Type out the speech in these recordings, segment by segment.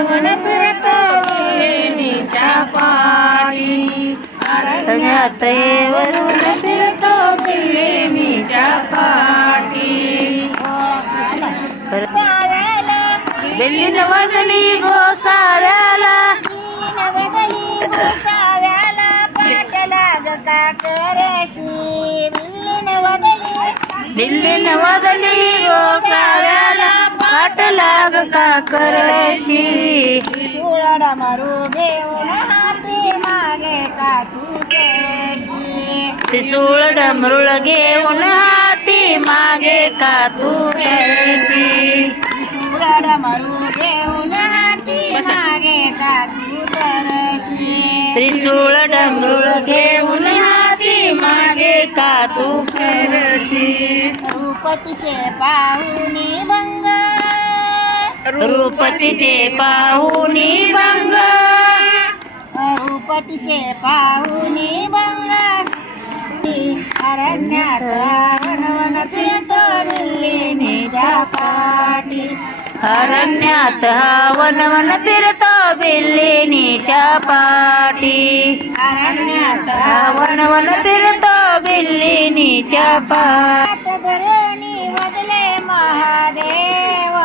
one फिरतो बिल्लिणीच्या पाठी अरण्यात वरून फिरतो बिल्लिणीच्या पाठी बिल्लीन वदली गोसाव्याला पाट लाग काकरेशी बिल्लीन वदली गोसाव्याला पाट लाग काकरेशी त्रिशूळ डमरू घेऊन हाती मागे कातूसेशी त्रिशूळ डमरुळ घेऊन हाती मागे कातूसेशी त्रिशूळ डमरू घेऊन हाती मागे कातूसेशी त्रिशूळ डमरुळ घेऊन हाती मागे कातूसेशी रूपतीचे पाहुनी भंग रूपतीचे पाहुनी भंग रूपतीचे पाहुनी भंग अरण्यात वन फिरतो बिल्लिणीच्या पाठी अरण्यात वन फिरतो बिल्लिणीच्या पाठी अरण्यात वन फिरतो बिल्लिणीच्या पाठी धरणी वदले महादेव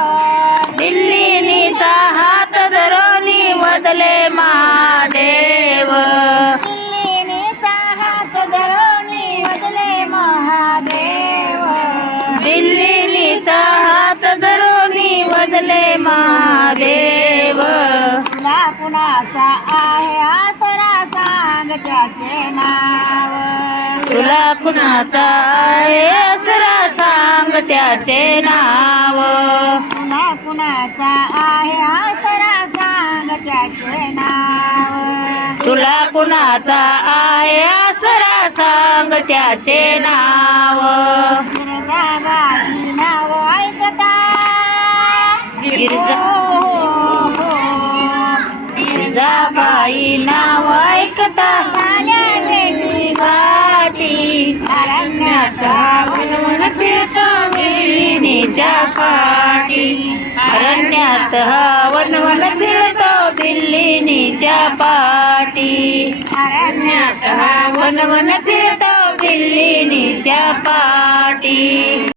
बिल्लिणीचा हात धरोनी वदले महादेव बिल्लिणीचा हात धरणी वदले महादेव बिल्लिणीचा हात धरोनी वदले महादेव तुला कुणाचा आहे आसरा सांग त्याचे नाव तुला कुणाचा आहे आसरा सांग त्याचे नाव तुला कुणाचा आहे आसरा सांग त्याचे नाव तुला कुणाचा आहे आसरा सांग त्याचे नाव गिरजाबाई नाव ऐकता गिरजा गिरजाबाई नाव ऐकता झाल्या वेगळी गाठी अरण्यात वन फिरतो बिल्लिणीच्या पाठी अरण्यात वन फिरतो बिल्लिणीच्या पाठी अरण्यात वन फिरतो बिल्लिणीच्या पाठी